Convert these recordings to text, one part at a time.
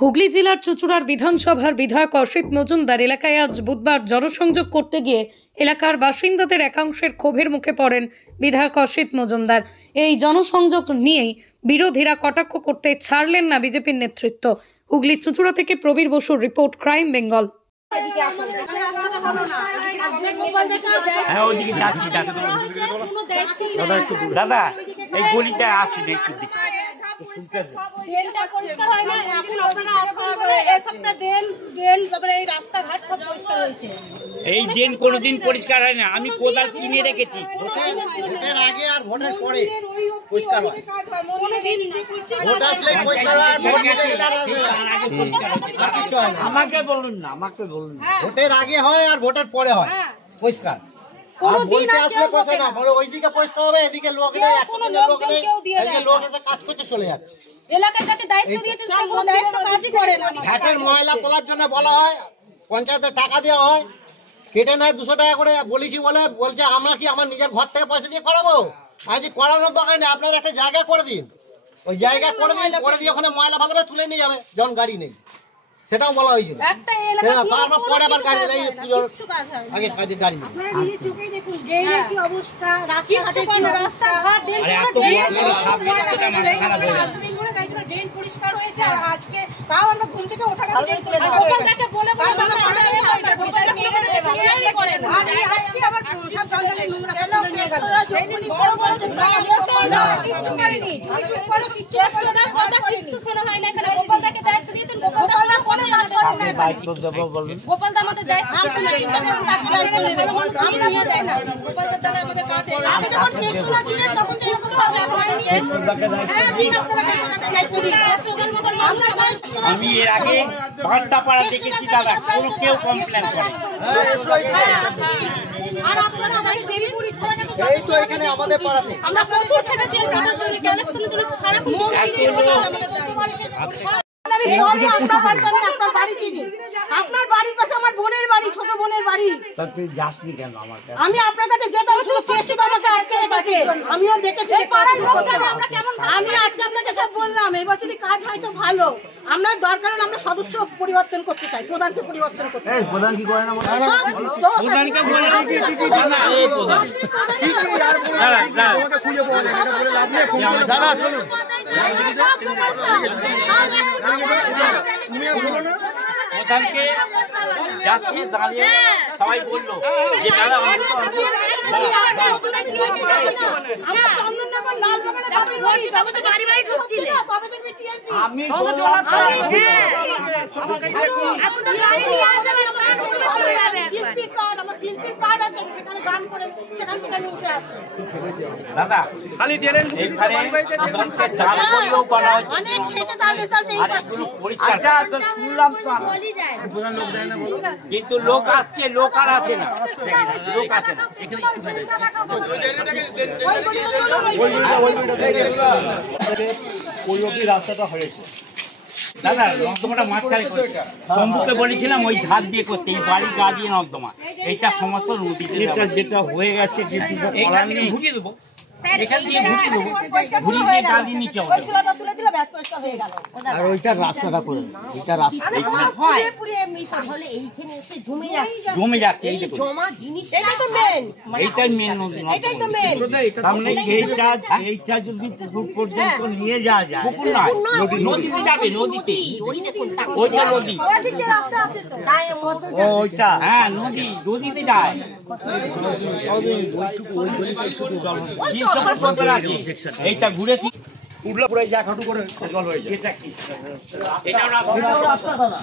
হুগলি জেলার চুঁচুড়ার বিধানসভার বিধায়ক অসিত মজুমদার এলাকায় আজ বুধবার জনসংযোগ করতে গিয়ে এলাকার বাসিন্দাদের একাংশের ক্ষোভের মুখে পড়েন বিধায়ক অসিত মজুমদার। এই জনসংযোগ নিয়েই বিরোধীরা কটাক্ষ করতে ছাড়লেন না বিজেপির নেতৃত্ব। হুগলি চুঁচুড়া থেকে প্রবীর বসুর রিপোর্ট, ক্রাইম বেঙ্গল। দাদা এই গলিতে আসুন একটু দিকে। এই ড্রেন কোনোদিন পরিষ্কার হয় না। আমি কোদাল কিনে রেখেছি। ভোটের আগে আর ভোটের পরে পরিষ্কার হয়। ভোট আসলে পরিষ্কার হয়, আর ভোট দিতে গেলে আর কিছু হয় না। আমাকে বলুন না, আমাকে বলুন না। ভোটের আগে হয় আর ভোটের পরে হয় পরিষ্কার। আর বলতে আসলে পয়সা না, বলে ওইদিকে পরিষ্কার হবে, এদিকে লোক নেই, একদিকে লোক নেই, এই যে লোক এসে কাজ করতে চলে যাচ্ছে। এলাকার যাকে দায়িত্ব দিয়েছেন সে কোনো দায়িত্ব কাজই করে না। ঘাটের ময়লা তোলার জন্য বলা হয়, পঞ্চায়েতে টাকা দেওয়া হয়, কেটে নেয় 200 টাকা করে। বলেছি বলে বলছে আমরা কি আমার নিজের ঘর থেকে পয়সা দিয়ে করাবো? আজ করানোর দরকার নেই, আপনারা একটা জায়গা করে দিন, ওই জায়গা করে দিন, করে দিয়ে ওখানে ময়লা ভালোভাবে তুলে নিয়ে যাবে যখন গাড়ি নেই। সেটাও বলা হয়েছিল। তারপর পরে আবার গাড়ি নেই, আগে কাজে গাড়ি নেই। পরিষ্কার হয়েছে আজকে, তাও আমরা ঘুম থেকে ওঠা আজকে আবার বড় বড় কিচ্ছু করেনি, কিচ্ছু শোনা হয় না। এখানে গোপালদাকে দায়িত্ব দিয়েছেন, গোপালদা কোনো কাজ করেন না। গোপালদা আমাদের দায়িত্ব গোপালদার দ্বারা আমাদের কাজ আগে যখন কেষ্টনা ছিলেন তখন তো এরকম ভাবে হয়নি। হ্যাঁ দিন আপনারা আমি এর আগে 5টা পাড়া দেখেছি দাদা, কোনো কেউ কমপ্লেন করে। আর আপনারা আমাদের দেবীপুরি করেন না। এই তো এখানে আমাদের পাড়াতে আমরা প্রচুর খেটেছি তার জন্য কালেকশনের জন্য সারা মন্দিরে আমি কবে আপনার বাড়িতে, আমি আপনার বাড়ি চিনি, আপনার বাড়ির পাশে আমার বোনের বাড়ি, ছোট বোনের বাড়ি। তা তুই যাসনি কেন আমার কাছে? আমি আপনার কাছে যেতাম, শুধু টেস্ট তো আমাকে আটকে গেছে। আমিও দেখেছি আমি আজকে আপনাকে সব বললাম। এবার যদি কাজ হয় তো ভালো, আমরা দরকার হলে আমরা সদস্য পরিবর্তন করতে চাই, প্রধানকে পরিবর্তন করতে চাই। প্রধান কি করে না? প্রধানকে বলে না, এই প্রধান প্রধানকে যাচ্ছে দাঁড়িয়ে সবাই বললো যে দাদা আমার চন্দননগর লালবাগানে বাপের বাড়ি, যাবে তো বাড়ি বাড়ি ঢুকছিলে তবে তো বিটিএনজি আমি শিল্পীর কার্ড, আমার শিল্পীর কার্ড আছে, সেখানে গান করে সেখান থেকে আমি উঠে আসছি। দাদা খালি ডেলেন এখানে আমাকে দাঁড় করিয়েও করা হচ্ছে, অনেক খেটে তার রেজাল্ট এই পাচ্ছি। আচ্ছা তো শুনলাম তো, কিন্তু লোক আসছে, লোক আর আসে না, লোক আসে না। ওই অবধি রাস্তাটা হয়েছে দাদা নর্দমাটা মাঝখানে শম্ভুকে বলেছিলাম ওই ধার দিয়ে করতে, এই বাড়ি গা দিয়ে নর্দমা, এইটা সমস্ত নদীতে যেটা হয়ে গেছে ঘুরিয়ে দেবো, এখান দিয়ে ঘুরিয়ে দেবো, ঘুরিয়ে দিয়ে গা দিয়ে নিচে হবে। আর ওইটা রাস্তাটা করে, এটা রাস্তা জমে যাচ্ছে, এই দেখুন এইটাই মেন নদী। সামনে এইটা যদি পুকুর পর্যন্ত নিয়ে যাওয়া যায়, পুকুর নয় নদীতে যাবে, নদীতে ওইটা নদী, ওইটা হ্যাঁ নদী, নদীতে যায়। এইটা ঘুরে কি উঠলে পুরো এক হাঁটু করে জল হয়ে যায়। এটা কি এটাও রাস্তা দাদা,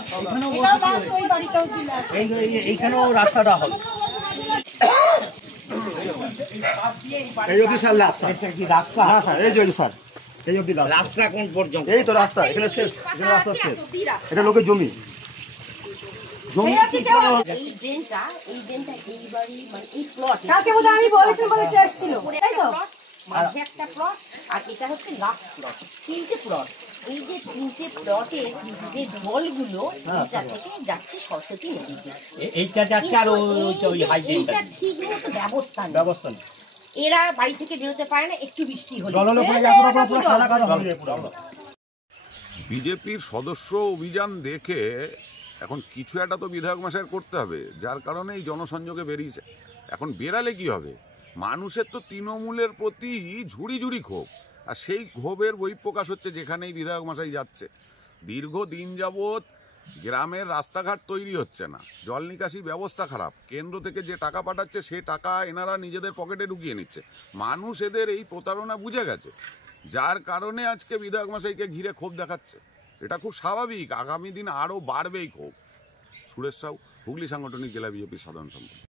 এইখানেও রাস্তাটা হবে। এই অবধি স্যার রাস্তা, এটা কি রাস্তা? না স্যার এই যে স্যার এই অবধি রাস্তা, রাস্তা কোন পর্যন্ত? এই তো রাস্তা, এখানে শেষ, এখানে রাস্তা শেষ, এটা লোকের জমি। এই ড্রেনটা এই বাড়ি মানে এই প্লট কালকে বোধহয় আমি বলেছিলাম বলে টেস্ট ছিল, তাই তো? মাঝে একটা প্লট আর এটা হচ্ছে লাস্ট প্লট, 3টে প্লট। এই যে 3টে প্লটের যে জলগুলো এটা থেকে যাচ্ছে সরস্বতী নদীতে, এইটা যাচ্ছে আর ওই এইটা ঠিক মতো ব্যবস্থা নেই। এরা বাড়ি থেকে বেরোতে পারে না, একটু বৃষ্টি হলে জল হলে পুরো এতটা পুরো খালা খালা হয়ে যায় পুরো। বিজেপির সদস্য অভিযান দেখে এখন কিছু একটা তো বিধায়ক মশাই করতে হবে, যার কারণে এই জনসংযোগে বেরিয়েছে। এখন বেরালে কি হবে? মানুষের তো তৃণমূলের প্রতি ঝুড়ি ঝুড়ি ক্ষোভ, আর সেই ক্ষোভের বহিঃপ্রকাশ হচ্ছে যেখানেই বিধায়ক মশাই যাচ্ছে। দীর্ঘদিন যাবৎ গ্রামের রাস্তাঘাট তৈরি হচ্ছে না, জল নিকাশি ব্যবস্থা খারাপ, কেন্দ্র থেকে যে টাকা পাঠাচ্ছে সে টাকা এনারা নিজেদের পকেটে ঢুকিয়ে নিচ্ছে। মানুষ এদের এই প্রতারণা বুঝে গেছে, যার কারণে আজকে বিধায়ক মশাইকে ঘিরে ক্ষোভ দেখাচ্ছে। এটা খুব স্বাভাবিক, আগামী দিন আরও বাড়বেই ক্ষোভ। সুরেশ সাউ, হুগলি সাংগঠনিক জেলা বিজেপির সাধারণ সম্পাদক।